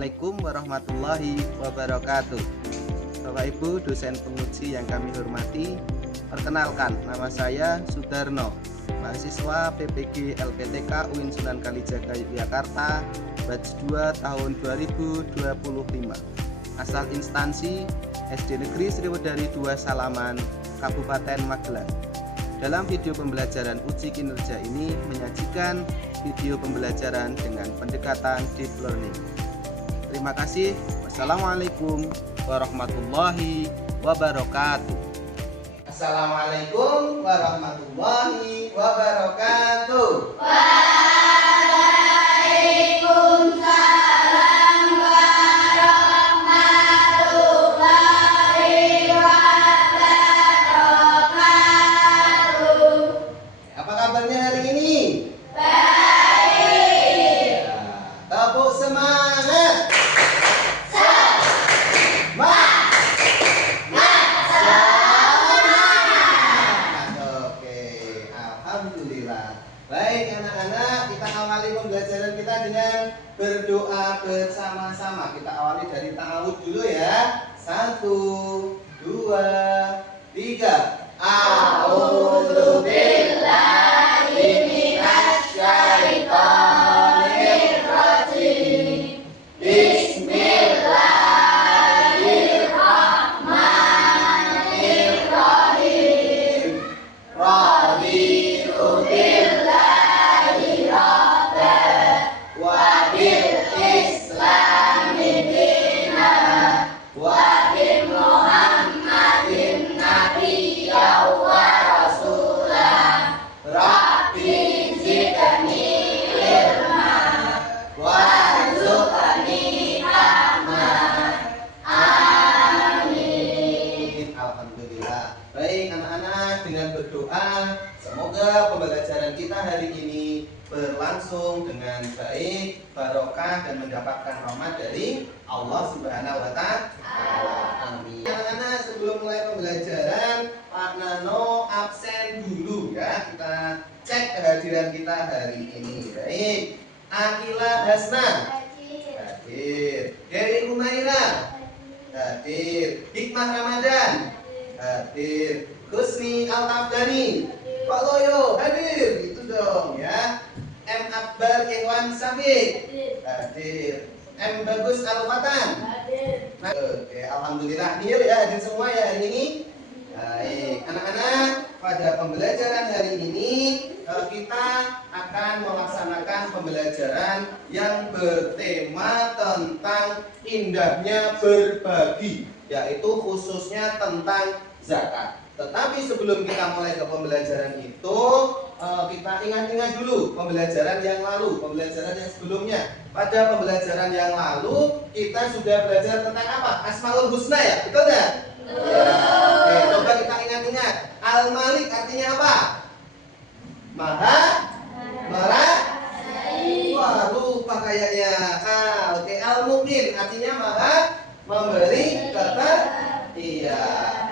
Assalamualaikum warahmatullahi wabarakatuh. Bapak Ibu dosen penguji yang kami hormati, perkenalkan, nama saya Sudarno, mahasiswa PPG LPTK UIN Sunan Kalijaga Yogyakarta, batch 2 tahun 2025. Asal instansi SD Negeri Sriwedari 2 Salaman, Kabupaten Magelang. Dalam video pembelajaran uji kinerja ini menyajikan video pembelajaran dengan pendekatan deep learning. Terima kasih. Wassalamualaikum warahmatullahi wabarakatuh. Assalamualaikum warahmatullahi wabarakatuh. Waalaikumsalam warahmatullahi wabarakatuh. Apa kabarnya hari ini? Baik. Tepuk semangat. Alhamdulillah. Baik anak-anak, kita awali pembelajaran kita dengan berdoa bersama-sama. Kita awali dari ta'awudz dulu ya. 1, 2, 3. A'udzu billahi minasy syaithanir rajim. Bismillahirrahmanirrahim. Raditu billahi rabban wa bil islami dinan wa bi Muhammadin nabiyyan wa rasulan. Rabbi zidni ilma warzuqni rahmah. Amin. Alhamdulillah. Baik anak-anak, dengan berdoa semoga pembelajaran kita hari ini berlangsung dengan baik, barokah dan mendapatkan rahmat dari Allah Subhanahu wa taala. Amin. Anak-anak, sebelum mulai pembelajaran, Pak Nano absen dulu ya. Kita cek kehadiran kita hari ini. Baik. Akila Hasna hadir. Dewi Humaira hadir. Hikmah Ramadan hadir. Husni Al-Afdani, Pak Loyo hadir, gitu dong ya. M. Akbar Iwan Syafiq hadir. M. Bagus Al-Fatan hadir. Oke, alhamdulillah Nil ya, hadir semua ya hari ini. Baik, anak-anak, pada pembelajaran hari ini kita akan melaksanakan pembelajaran yang bertema tentang indahnya berbagi, yaitu khususnya tentang zakat. Tetapi sebelum kita mulai ke pembelajaran itu, kita ingat-ingat dulu pembelajaran yang lalu, pembelajaran yang sebelumnya. Pada pembelajaran yang lalu kita sudah belajar tentang apa? Asmaul Husna ya, betul nggak? Oke, coba kita ingat-ingat. Al-Malik artinya apa? Maha merahmati. Wah, lupa kayaknya. Oke. Al-Muqim artinya maha memberi Iya,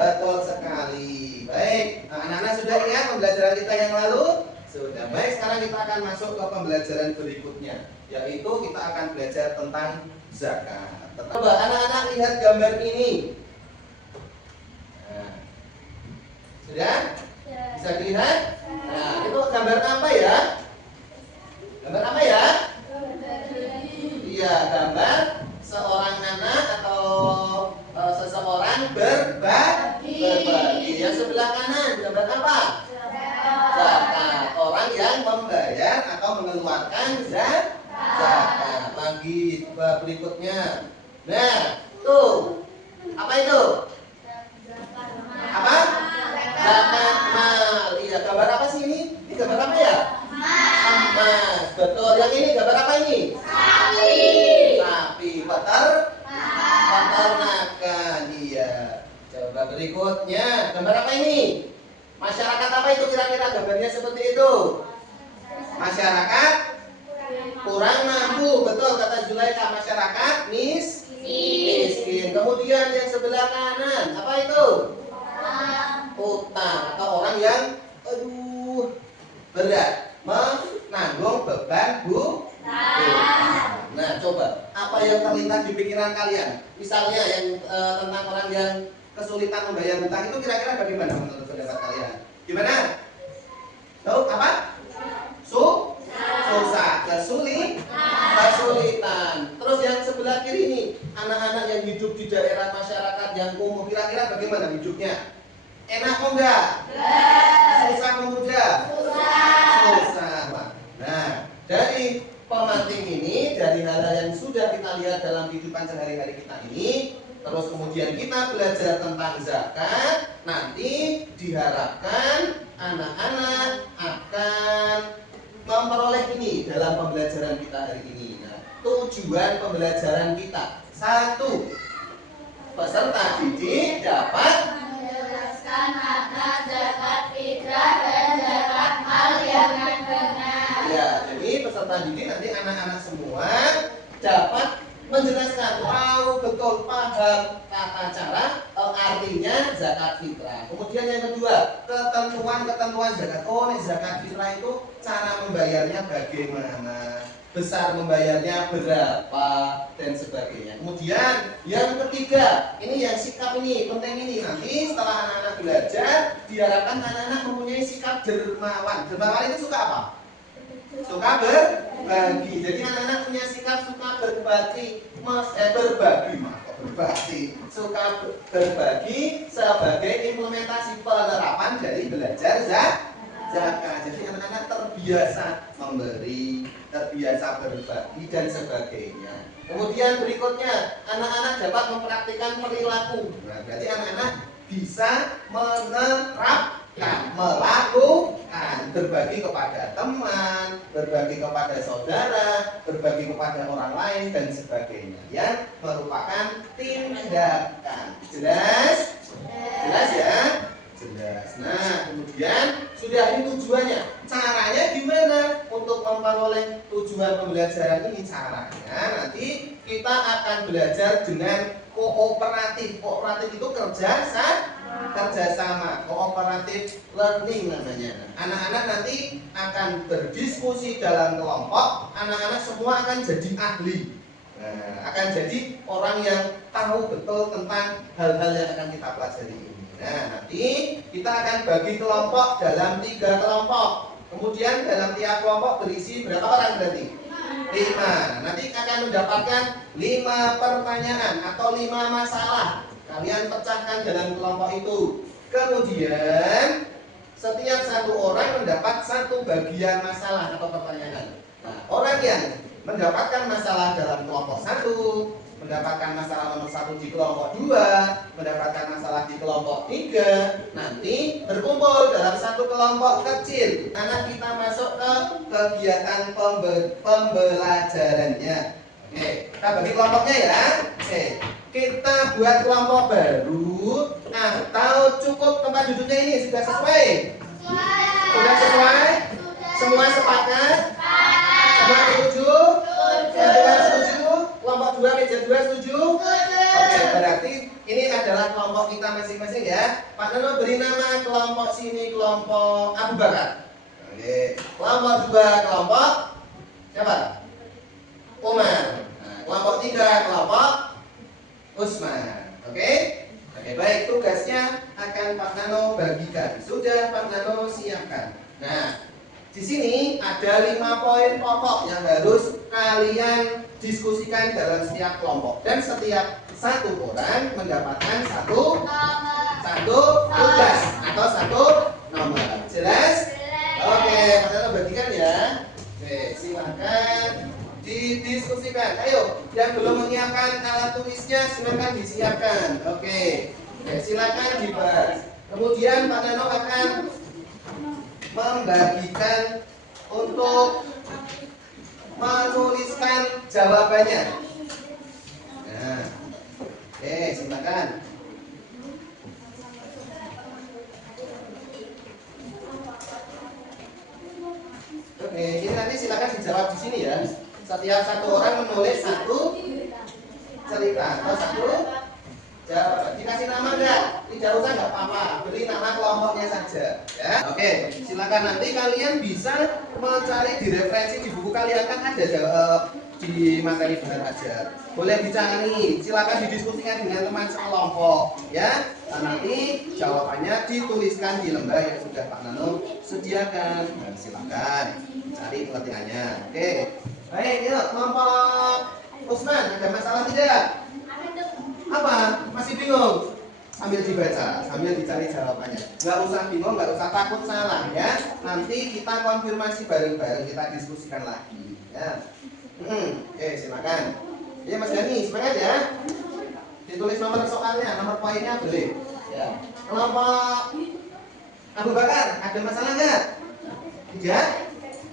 betul sekali. Baik, anak-anak sudah ingat pembelajaran kita yang lalu? Sudah. Baik, sekarang kita akan masuk ke pembelajaran berikutnya, yaitu kita akan belajar tentang zakat. Coba anak-anak lihat gambar ini. Nah, sudah? Bisa dilihat? Nah, itu gambar apa ya? Gambar apa ya? Iya, gambar seorang anak atau seseorang berbagi. Yang sebelah kanan gambar apa? Zakat. Orang yang membayar atau mengeluarkan zakat. Lagi berikutnya. Nah, tuh. Apa itu? Apa? Zakat mal. Iya, gambar apa sih ini? Ini gambar apa ya? Emas. Betul. Yang ini gambar apa ini? Sapi. Sapi. Peternakan. Iya. Coba berikutnya, gambar apa ini? Masyarakat apa itu kira-kira gambarnya seperti itu? Masyarakat kurang mampu. Betul kata Zulaika, masyarakat miskin. Kemudian yang sebelah kanan, apa itu? Utang atau orang yang berat menanggung beban Nah, coba apa yang terlintas di pikiran kalian? Misalnya yang tentang orang yang kesulitan membayar hutang itu kira-kira bagaimana menurut pendapat kalian? Gimana? Tahu apa? Susah, kesulitan. Terus yang sebelah kiri ini, anak-anak yang hidup di daerah masyarakat yang umum, kira-kira bagaimana hidupnya? Enak enggak? Susah enggak? Susah. Nah, dari pemantik ini, dari hal-hal yang sudah kita lihat dalam kehidupan sehari-hari kita ini, terus kemudian kita belajar tentang zakat, nanti diharapkan anak-anak akan memperoleh ini dalam pembelajaran kita hari ini. Nah, tujuan pembelajaran kita, 1, peserta didik dapat menjelaskan makna zakat fitrah dan zakat mal yang benar. ya, jadi peserta didik nanti anak-anak semua dapat menjelaskan, tahu betul, paham tata cara artinya zakat fitrah. Kemudian yang kedua, ketentuan zakat. Oh, nih zakat fitrah itu cara membayarnya bagaimana, besar membayarnya berapa, dan sebagainya. Kemudian yang ketiga, ini yang sikap ini penting ini. Nanti setelah anak-anak belajar, diharapkan anak-anak mempunyai sikap dermawan. Dermawan itu suka apa? Suka berbagi. Jadi anak-anak punya sikap suka berbagi, suka berbagi sebagai implementasi penerapan dari belajar zakat. Jadi anak-anak terbiasa memberi, terbiasa berbagi dan sebagainya. Kemudian berikutnya, anak-anak dapat mempraktikkan perilaku. Nah, berarti anak-anak bisa melakukan berbagi kepada teman, berbagi kepada saudara, berbagi kepada orang lain dan sebagainya yang merupakan tindakan. Jelas? Jelas ya? Jelas. Nah, kemudian sudah ini tujuannya. Caranya gimana untuk memperoleh tujuan pembelajaran ini? Caranya nanti kita akan belajar dengan kooperatif. Kooperatif itu kerjasama, cooperative learning namanya. Anak-anak nanti akan berdiskusi dalam kelompok. Anak-anak semua akan jadi ahli. Nah, akan jadi orang yang tahu betul tentang hal-hal yang akan kita pelajari ini. Nah, nanti kita akan bagi kelompok dalam 3 kelompok. Kemudian dalam tiap kelompok berisi berapa orang berarti? 5. Nanti akan mendapatkan 5 pertanyaan atau 5 masalah. Kalian pecahkan dalam kelompok itu. Kemudian setiap satu orang mendapat 1 bagian masalah atau pertanyaan. Nah, orang yang mendapatkan masalah dalam kelompok 1, mendapatkan masalah nomor 1 di kelompok 2, mendapatkan masalah di kelompok 3, nanti berkumpul dalam 1 kelompok kecil. Karena kita masuk ke kegiatan pembelajarannya. Oke, kita bagi kelompoknya ya. Oke, kita buat kelompok baru atau cukup tempat duduknya ini sudah sesuai? Sudah sesuai? Semua sepakat? Semua setuju? Setuju? Kelompok 2 meja 2 setuju? Oke, berarti ini adalah kelompok kita masing-masing ya. Pak Nono beri nama kelompok sini kelompok Abu Bakar. Oke. Kelompok 2 kelompok siapa? Umar. Nah, kelompok 3 kelompok Usman. Oke? Oke, baik, tugasnya akan Pak Nano bagikan. Sudah Pak Nano siapkan. Nah, di sini ada 5 poin pokok yang harus kalian diskusikan dalam setiap kelompok, dan setiap satu orang mendapatkan satu tugas atau 1 nomor. Jelas? Oke, Pak Nano bagikan ya. Oke, silakan didiskusikan. Ayo, yang belum menyiapkan alat tulisnya silakan disiapkan. Oke, silakan dibahas. Kemudian Pak Nano akan membagikan untuk menuliskan jawabannya. Nah, oke, silakan. Oke, ini nanti silakan dijawab di sini ya. Setiap satu orang menulis 1 cerita atau 1 jawaban. Dikasih nama enggak? Tidak usah, enggak apa-apa. Beri nama kelompoknya saja. Ya. Oke, silakan nanti kalian bisa mencari di referensi di buku kalian kan ada di materi bahan ajar. Boleh dicari, silakan didiskusikan dengan teman sekelompok ya. Nah, nanti jawabannya dituliskan di lembar yang sudah Pak Nano sediakan. Nah, silakan cari pengertiannya. Oke. Baik, yuk kelompok Usman, ada masalah tidak? Apa? Masih bingung? Sambil dibaca, sambil dicari jawabannya. Nggak usah bingung, nggak usah takut salah ya. Nanti kita konfirmasi bareng-bareng, kita diskusikan lagi ya. Oke, silakan. Ya Mas Gani, semangat ya. Ditulis nomor soalnya, nomor poinnya boleh. Ya. Kelompok Abu Bakar, ada masalah nggak? Tidak?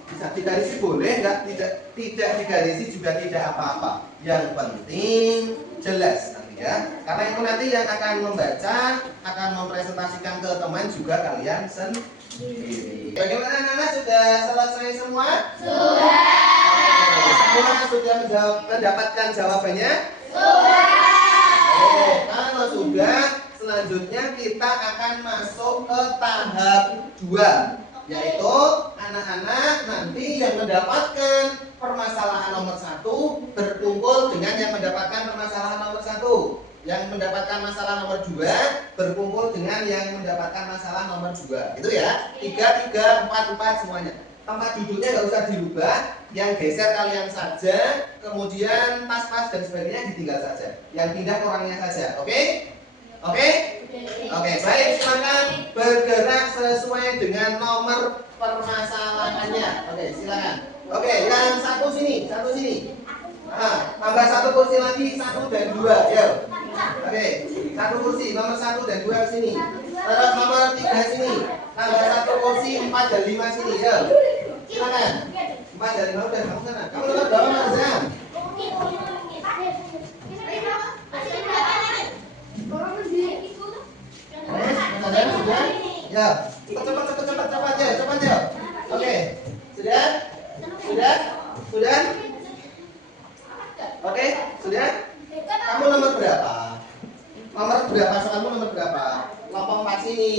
Bisa digarisi boleh, nggak? Tidak digarisi juga tidak apa-apa. Yang penting jelas. Ya, karena itu nanti yang akan membaca, akan mempresentasikan ke teman juga kalian sendiri. Bagaimana anak-anak, sudah selesai semua? Sudah. Semua sudah mendapatkan jawabannya? Sudah. Oke, kalau sudah, selanjutnya kita akan masuk ke tahap 2, yaitu anak-anak nanti yang mendapatkan permasalahan nomor 1 berkumpul dengan yang mendapatkan permasalahan nomor 1. Yang mendapatkan masalah nomor 2 berkumpul dengan yang mendapatkan masalah nomor 2. Itu ya. 3, 3, 4, 4 semuanya. Tempat duduknya nggak usah dirubah, yang geser kalian saja, kemudian pas-pas dan sebagainya ditinggal saja. Yang pindah orangnya saja. Oke? Oke? Oke, baik, silakan bergerak sesuai dengan nomor permasalahannya. Oke, silakan. Oke, yang satu sini. Nah, tambah 1 kursi lagi, 1 dan 2. Yuk. Oke, 1 kursi, nomor 1 dan 2 sini. Terus nomor 3 sini. Tambah 1 kursi, 4 dan 5 sini. Yuk. Silakan. 4 dan 5 udah kamu sana. Kamu tetap bawah Mas Zam. Sudah? Ya. Cepat ya. Oke. Sudah? Oke, sudah? Kamu nomor berapa? Soalmu nomor berapa? Kelompok 4 sini.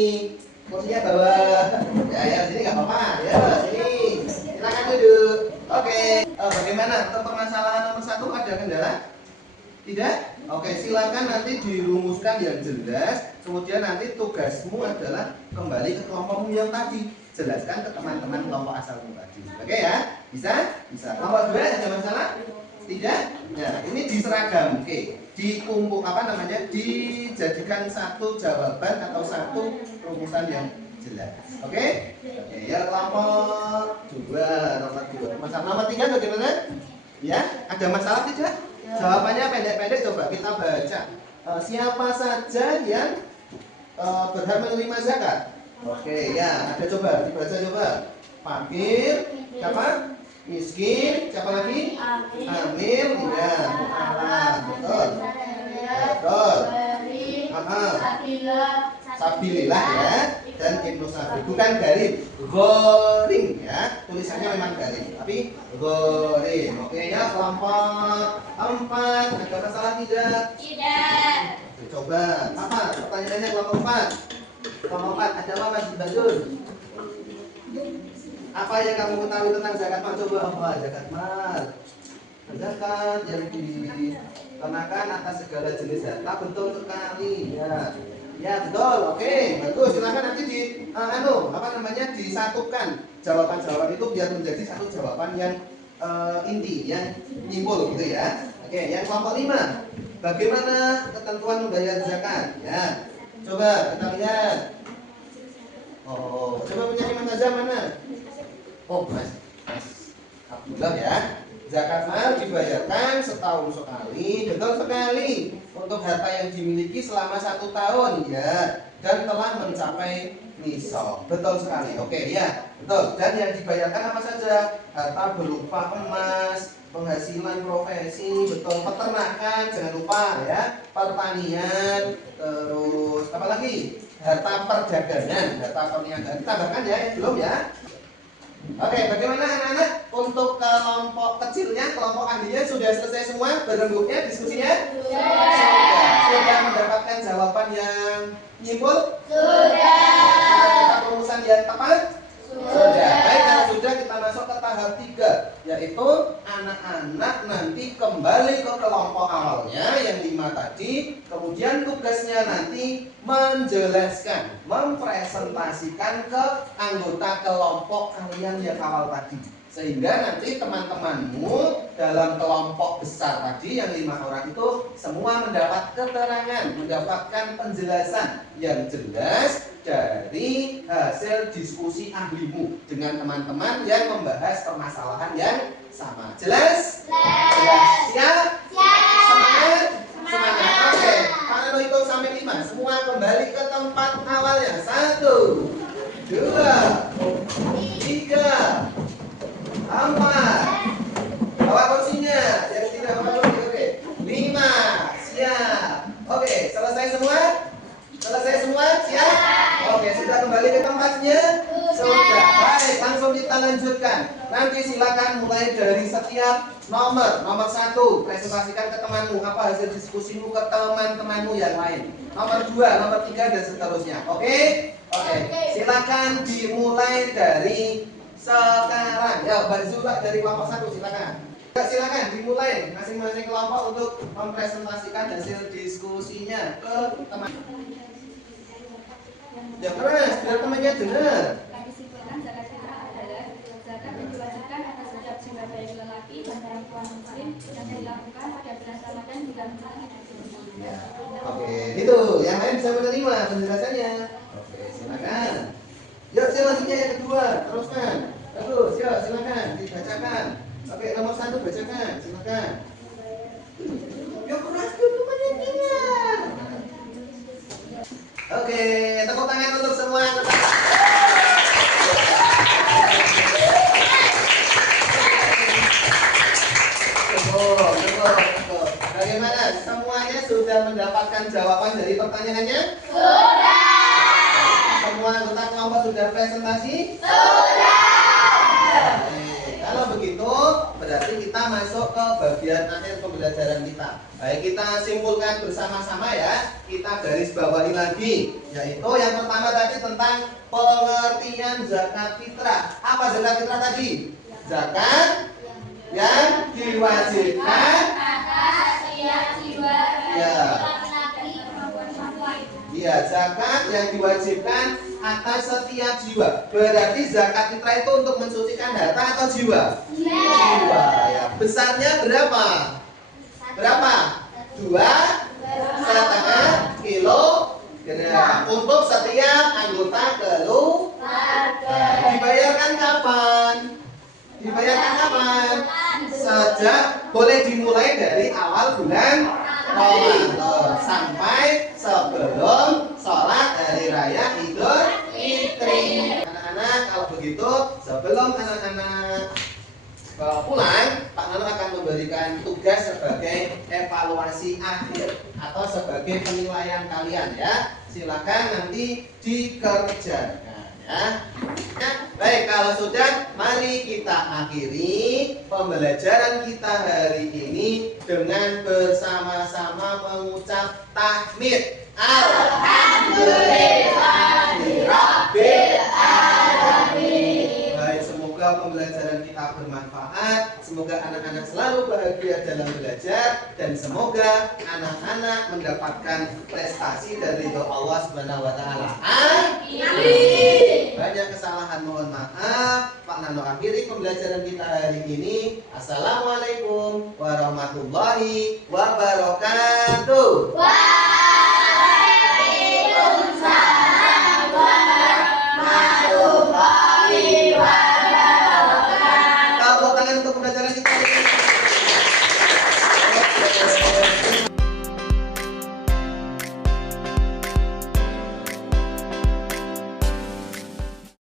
Kursinya bawah. Ya, sini nggak apa-apa. Ya, sini. Silakan duduk. Oke. Bagaimana? Untuk permasalahan nomor 1 ada kendala? Tidak? Oke, silakan nanti dirumuskan yang jelas. Kemudian nanti tugasmu adalah kembali ke kelompokmu yang tadi. Jelaskan ke teman-teman kelompok asalmu tadi. Oke ya? Bisa? Kelompok 2 ada masalah? Tidak? Ya, ini diseragam. Oke. Dikumpul dijadikan satu jawaban atau satu rumusan yang jelas. Oke? Oke, ya kelompok 2, nomor 2. Masalah nomor 3 bagaimana? Ya, ada masalah tidak? Jawabannya pendek-pendek, coba kita baca. Siapa saja yang berhak menerima zakat? Oke, ya, ada coba dibaca coba. Fakir, siapa? Miskin, siapa lagi? Amil, ya, mu'alaf, betul. Sabilillah ya, dan Ibnu Sabil, bukan Garim, Gorim ya, tulisannya memang Garim, tapi Gorim. Oke ya, kelompok 4 ada masalah tidak? Tidak. Coba, apa pertanyaannya kelompok 4? Kelompok 4 ada apa Mas Badul? Apa yang kamu ketahui tentang zakat mal? Coba apa zakat mal? Zakat yang dikenakan atas segala jenis harta, betul sekali ya. Ya betul, oke, bagus. Silakan nanti disatukan jawaban-jawaban itu biar menjadi satu jawaban yang inti, yang nyimpul gitu ya. Oke, yang kelompok 5. Bagaimana ketentuan membayar zakat? Ya, coba kita lihat. Oh, coba punya Mas Azam mana? Oh, Mas Abdullah ya. Zakat mal dibayarkan setahun sekali, betul sekali, untuk harta yang dimiliki selama 1 tahun ya, dan telah mencapai nisab, betul sekali. Oke ya, betul. Dan yang dibayarkan apa saja? Harta berupa emas, penghasilan profesi, betul, peternakan, jangan lupa ya, pertanian, terus apa lagi? Harta perdagangan, harta perniagaan. Tambahkan ya, belum ya? Oke, bagaimana anak-anak untuk kelompok kecilnya, kelompok ahlinya sudah selesai semua berembuknya diskusinya? Sudah mendapatkan jawaban yang nyimpul? Sudah rumusan yang tepat? Sudah. Baik, kalau sudah kita masuk ke tahap 3, yaitu anak-anak nanti kembali ke kelompok awalnya yang 5 tadi. Kemudian tugasnya nanti menjelaskan, mempresentasikan ke anggota kelompok kalian yang awal tadi. Sehingga nanti teman-temanmu dalam kelompok besar tadi yang 5 orang itu semua mendapat keterangan, mendapatkan penjelasan yang jelas dari hasil diskusi ahlimu dengan teman-teman yang membahas permasalahan yang sama. Jelas? Jelas. Siap? Semangat? Semangat. Oke, kalau hitung sampai 5, semua kembali ke tempat awalnya. 1, 2, 3, 4. Bawa kursinya, yang tidak bawa kursi. Oke. 5. Siap. Oke, selesai semua? Selesai semua? Siap? Oke, sudah kembali ke tempatnya? Sudah. Baik, langsung kita lanjutkan. Nanti silakan mulai dari setiap nomor. Nomor 1, presentasikan ke temanmu apa hasil diskusimu ke teman-temanmu yang lain. Nomor 2, nomor 3 dan seterusnya. Oke? Oke. Silakan dimulai dari sekarang. Ya, Mbak Zula dari kelompok 1 silakan. Ya, silakan dimulai masing-masing kelompok untuk mempresentasikan hasil diskusinya ke teman. Ya keras, biar temannya dengar. Kami simpulkan zakat fitrah adalah zakat yang diwajibkan atas setiap jiwa baik lelaki dan perempuan muslim yang dilakukan pada bulan Ramadan hingga menjelang Idul Fitri. Ya. Oke, itu yang lain bisa menerima penjelasannya. Oke, silakan. Yuk, selanjutnya yang kedua, teruskan. Bagus, yuk silakan dibacakan. Oke, nomor 1 bacakan, silakan. Yuk keras dulu penyanyinya. Oke, tepuk tangan untuk semua. Betul. Bagaimana? Semuanya sudah mendapatkan jawaban dari pertanyaannya? Sudah. Semua anggota kelompok sudah presentasi? Sudah. Kalau begitu, berarti kita masuk ke bagian akhir pembelajaran kita. Baik, kita simpulkan bersama-sama ya. Kita garis bawahi lagi, yaitu yang pertama tadi tentang pengertian zakat fitrah. Apa zakat fitrah tadi? Zakat yang diwajibkan Atas setiap jiwa Ya. laki-laki perempuan perempuan. Iya, zakat yang diwajibkan atas setiap jiwa. Berarti zakat fitrah itu untuk mensucikan harta atau jiwa? Jiwa ya. Besarnya berapa? Berapa? 2,5 kilogram untuk setiap anggota keluarga. Dibayarkan kapan? Dibayarkan kapan? Sejak boleh dimulai dari awal bulan Ramadan sampai sebelum sholat hari raya Idul Fitri. Anak-anak, kalau begitu sebelum anak-anak pulang, Pak Nano akan memberikan tugas sebagai evaluasi akhir atau sebagai penilaian kalian ya. Silakan nanti dikerjakan ya. Baik, kalau sudah, mari kita akhiri pembelajaran kita hari ini dengan bersama-sama mengucap tahmid. Alhamdulillahirabbil alamin. Baik, semoga pembelajaran kita bermanfaat. Semoga anak-anak selalu bahagia dalam belajar dan semoga anak-anak mendapatkan prestasi dari Allah Subhanahu wa taala. Amin. Banyak kesalahan mohon maaf. Pak Nano akhiri pembelajaran kita hari ini. Assalamualaikum warahmatullahi wabarakatuh.